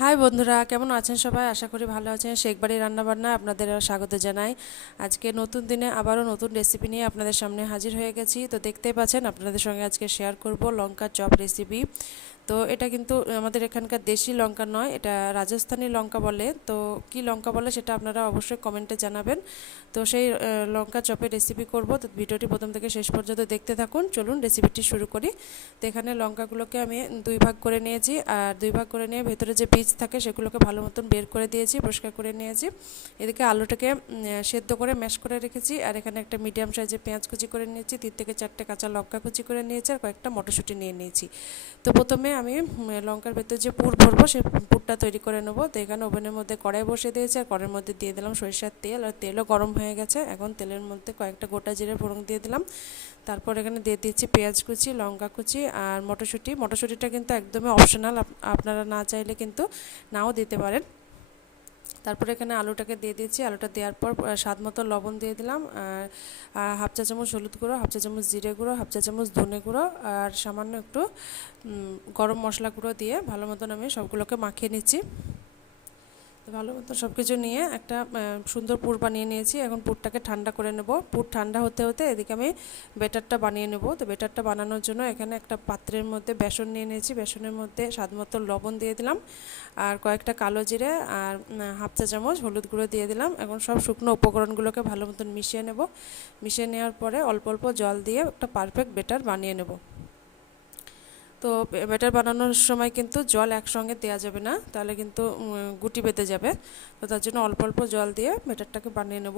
High বন্ধুরা, কেমন আছেন সবাই? আশা করি ভালো আছেন। শেখ বাড়ি রান্নাবান্না আপনাদের স্বাগত জানাই। আজকে নতুন দিনে আবারও নতুন রেসিপি নিয়ে আপনাদের সামনে হাজির হয়ে গেছি। তো দেখতেই পাচ্ছেন, আপনাদের সঙ্গে আজকে শেয়ার করব লঙ্কা চপ রেসিপি। তো এটা কিন্তু আমাদের এখানকার দেশি লঙ্কা নয়, এটা রাজস্থানি লঙ্কা বলে। তো কি লঙ্কা বলে সেটা আপনারা অবশ্যই কমেন্টে জানাবেন। তো সেই লঙ্কা চপের রেসিপি করব। তো ভিডিওটি প্রথম থেকে শেষ পর্যন্ত দেখতে থাকুন। চলুন রেসিপিটি শুরু করি। তো এখানে লঙ্কাগুলোকে আমি দুই ভাগ করে নিয়েছি, আর দুই ভাগ করে নিয়ে ভেতরে যে বীজ থাকে সেগুলোকে ভালো মতন বের করে দিয়েছি, পরিষ্কার করে নিয়েছি। এদিকে আলুটাকে সেদ্ধ করে ম্যাশ করে রেখেছি, আর এখানে একটা মিডিয়াম সাইজের পেঁয়াজ কুচি করে নিয়েছি, 3 থেকে 4টে কাঁচা লঙ্কা কুচি করে নিয়েছি, আর কয়েকটা মটরশুঁটি নিয়ে নিয়েছি। তো প্রথমে আমি লঙ্কার ভেতর যে পুর ভরবো সেই পুরটা তৈরি করে নেবো। তো এখানে ওভেনের মধ্যে কড়াই বসিয়ে দিয়েছি, আর কড়াইয়ের মধ্যে দিয়ে দিলাম সরিষার তেল, আর তেলও গরম হয়ে গেছে। এখন তেলের মধ্যে কয়েকটা গোটা জিরে ফোড়ন দিয়ে দিলাম। তারপর এখানে দিয়ে দিচ্ছি পেঁয়াজ কুচি, লঙ্কা কুচি আর মটরশুঁটিটা কিন্তু একদমই অপশনাল, আপনারা না চাইলে কিন্তু নাও দিতে পারেন। তারপরে এখানে আলুটাকে দিয়ে দিয়েছি, আলুটা দেওয়ার পর স্বাদ মতো লবণ দিয়ে দিলাম, আর হাফ চা চামচ হলুদ গুঁড়ো, হাফ চা চামচ জিরে গুঁড়ো, হাফ চা চামচ ধনে গুঁড়ো, আর সামান্য একটু গরম মশলা গুঁড়ো দিয়ে ভালো মতন আমি সবগুলোকে মাখিয়ে নিচ্ছি। তো ভালো মতো সব কিছু নিয়ে একটা সুন্দর পুর বানিয়ে নিয়েছি। এখন পুরটাকে ঠান্ডা করে নেব। পুর ঠান্ডা হতে হতে এদিকে আমি ব্যাটারটা বানিয়ে নেব। তো ব্যাটারটা বানানোর জন্য এখানে একটা পাত্রের মধ্যে বেসন নিয়ে নিয়েছি, বেসনের মধ্যে স্বাদ মতো লবণ দিয়ে দিলাম, আর কয়েকটা কালো জিরে আর হাফ চা চামচ হলুদ গুঁড়ো দিয়ে দিলাম। এখন সব শুকনো উপকরণগুলোকে ভালো মতন মিশিয়ে নেব। মিশিয়ে নেওয়ার পরে অল্প অল্প জল দিয়ে একটা পারফেক্ট ব্যাটার বানিয়ে নেব। তো ব্যাটার বানানোর সময় কিন্তু জল একসঙ্গে দেওয়া যাবে না, তাহলে কিন্তু গুটি বেঁধে যাবে। তো তার জন্য অল্প অল্প জল দিয়ে ব্যাটারটাকে বানিয়ে নেব।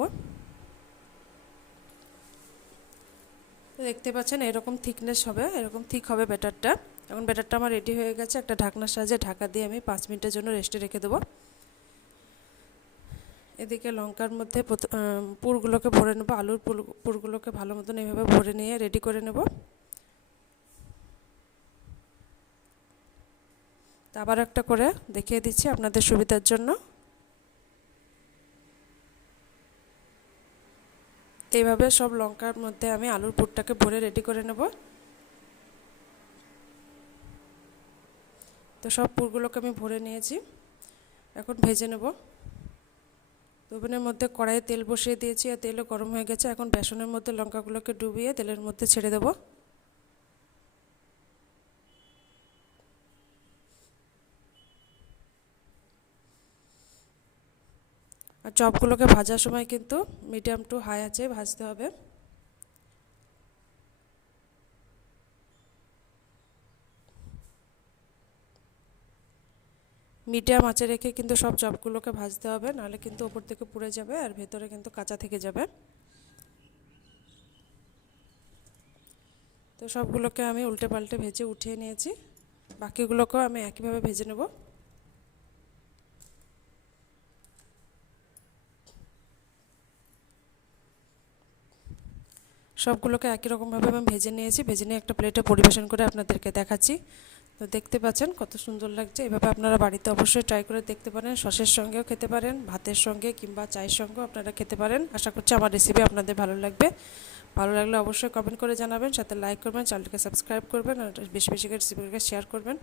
তো দেখতে পাচ্ছেন এরকম থিকনেস হবে, এরকম থিক হবে ব্যাটারটা। এখন ব্যাটারটা আমার রেডি হয়ে গেছে। একটা ঢাকনার সাহায্যে ঢাকা দিয়ে আমি 5 মিনিটের জন্য রেস্টে রেখে দেবো। এদিকে লঙ্কার মধ্যে পুরগুলোকে ভরে নেবো, আলুর পুরগুলোকে ভালো মতন এইভাবে ভরে নিয়ে রেডি করে নেব। তা আবার একটা করে দেখিয়ে দিচ্ছি আপনাদের সুবিধার জন্য। এইভাবে সব লঙ্কার মধ্যে আমি আলুর পুরটাকে ভরে রেডি করে নেব। তো সব পুরগুলোকে আমি ভরে নিয়েছি, এখন ভেজে নেব। ওভেনের মধ্যে কড়াইয়ে তেল বসিয়ে দিয়েছি, আর তেলও গরম হয়ে গেছে। এখন বেসনের মধ্যে লঙ্কাগুলোকে ডুবিয়ে তেলের মধ্যে ছেড়ে দেব। আর চপগুলোকে ভাজার সময় কিন্তু মিডিয়াম টু হাই আঁচে ভাজতে হবে। মিডিয়াম আঁচে রেখে কিন্তু সব চপগুলোকে ভাজতে হবে, নাহলে কিন্তু ওপর থেকে পুড়ে যাবে আর ভেতরে কিন্তু কাঁচা থেকে যাবে। তো সবগুলোকে আমি উল্টে পাল্টে ভেজে উঠিয়ে নিয়েছি, বাকিগুলোকেও আমি একইভাবে ভেজে নেব। সবগুলোকে একই রকমভাবে আমি ভেজে নিয়েছি। ভেজে নিয়ে একটা প্লেটে পরিবেশন করে আপনাদেরকে দেখাচ্ছি। তো দেখতে পাচ্ছেন কত সুন্দর লাগছে। এভাবে আপনারা বাড়িতে অবশ্যই ট্রাই করে দেখতে পারেন। সসের সঙ্গেও খেতে পারেন, ভাতের সঙ্গে কিংবা চায়ের সঙ্গেও আপনারা খেতে পারেন। আশা করছি আমার রেসিপি আপনাদের ভালো লাগবে। ভালো লাগলে অবশ্যই কমেন্ট করে জানাবেন, সাথে লাইক করবেন, চ্যানেলটিকে সাবস্ক্রাইব করবেন, আর বেশি বেশি করে রেসিপিকে শেয়ার করবেন।